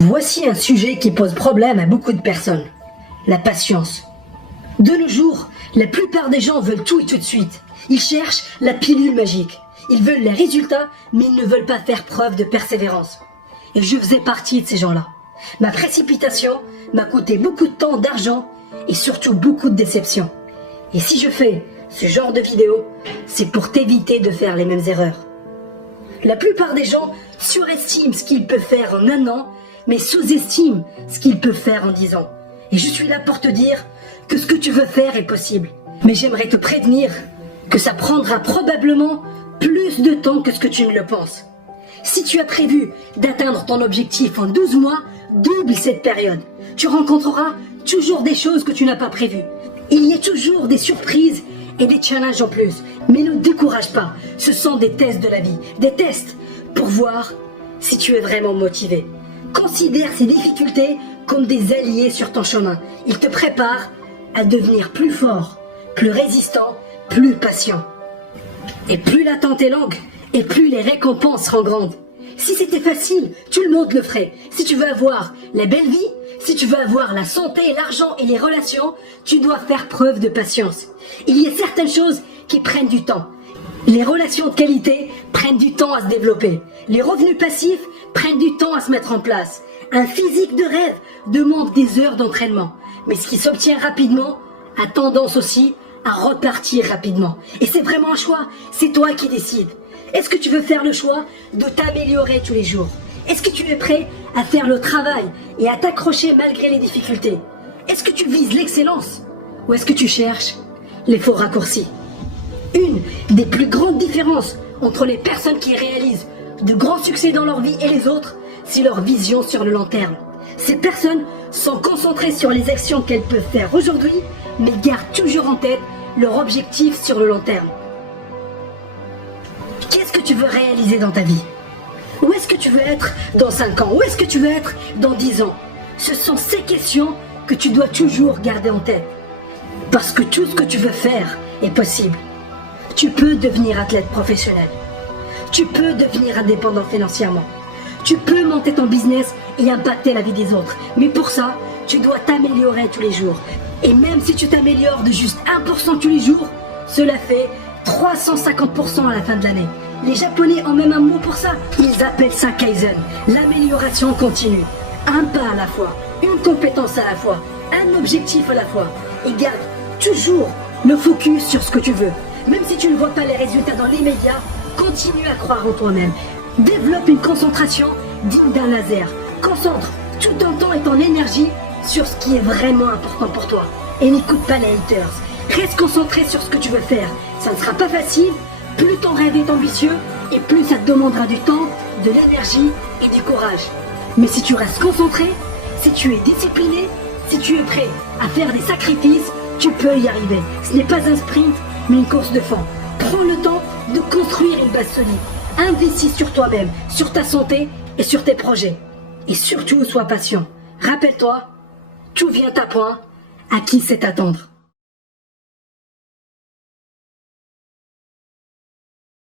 Voici un sujet qui pose problème à beaucoup de personnes, la patience. De nos jours, la plupart des gens veulent tout et tout de suite. Ils cherchent la pilule magique. Ils veulent les résultats, mais ils ne veulent pas faire preuve de persévérance. Et je faisais partie de ces gens-là. Ma précipitation m'a coûté beaucoup de temps, d'argent et surtout beaucoup de déceptions. Et si je fais ce genre de vidéo, c'est pour t'éviter de faire les mêmes erreurs. La plupart des gens surestiment ce qu'ils peuvent faire en un an, mais sous-estiment ce qu'ils peuvent faire en 10 ans. Et je suis là pour te dire que ce que tu veux faire est possible. Mais j'aimerais te prévenir que ça prendra probablement plus de temps que ce que tu ne le penses. Si tu as prévu d'atteindre ton objectif en 12 mois, double cette période. Tu rencontreras toujours des choses que tu n'as pas prévues. Il y a toujours des surprises et des challenges en plus. Mais ne décourage pas, ce sont des tests de la vie. Des tests pour voir si tu es vraiment motivé. Considère ces difficultés comme des alliés sur ton chemin. Ils te préparent à devenir plus fort, plus résistant, plus patient. Et plus l'attente est longue, et plus les récompenses seront grandes. Si c'était facile, tout le monde le ferait. Si tu veux avoir la belle vie, si tu veux avoir la santé, l'argent et les relations, tu dois faire preuve de patience. Il y a certaines choses qui prennent du temps. Les relations de qualité prennent du temps à se développer. Les revenus passifs prennent du temps à se mettre en place. Un physique de rêve demande des heures d'entraînement. Mais ce qui s'obtient rapidement a tendance aussi à repartir rapidement. Et c'est vraiment un choix, c'est toi qui décides. Est-ce que tu veux faire le choix de t'améliorer tous les jours? Est-ce que tu es prêt à faire le travail et à t'accrocher malgré les difficultés? Est-ce que tu vises l'excellence? Ou est-ce que tu cherches les faux raccourcis? Une des plus grandes différences entre les personnes qui réalisent de grands succès dans leur vie et les autres, c'est leur vision sur le long terme. Ces personnes sont concentrées sur les actions qu'elles peuvent faire aujourd'hui, mais gardent toujours en tête leur objectif sur le long terme. Qu'est-ce que tu veux réaliser dans ta vie? Où est-ce que tu veux être dans 5 ans? Où est-ce que tu veux être dans 10 ans? Ce sont ces questions que tu dois toujours garder en tête. Parce que tout ce que tu veux faire est possible. Tu peux devenir athlète professionnel. Tu peux devenir indépendant financièrement. Tu peux monter ton business et impacter la vie des autres. Mais pour ça, tu dois t'améliorer tous les jours. Et même si tu t'améliores de juste 1% tous les jours, cela fait 350% à la fin de l'année. Les Japonais ont même un mot pour ça. Ils appellent ça Kaizen, l'amélioration continue. Un pas à la fois, une compétence à la fois, un objectif à la fois. Et garde toujours le focus sur ce que tu veux. Même si tu ne vois pas les résultats dans l'immédiat, continue à croire en toi-même. Développe une concentration digne d'un laser. Concentre tout ton temps et ton énergie sur ce qui est vraiment important pour toi. Et n'écoute pas les haters. Reste concentré sur ce que tu veux faire. Ça ne sera pas facile. Plus ton rêve est ambitieux et plus ça te demandera du temps, de l'énergie et du courage. Mais si tu restes concentré, si tu es discipliné, si tu es prêt à faire des sacrifices, tu peux y arriver. Ce n'est pas un sprint, mais une course de fond. Prends le temps de construire une base solide. Investis sur toi-même, sur ta santé et sur tes projets. Et surtout, sois patient. Rappelle-toi, tout vient à point. À qui c'est attendre?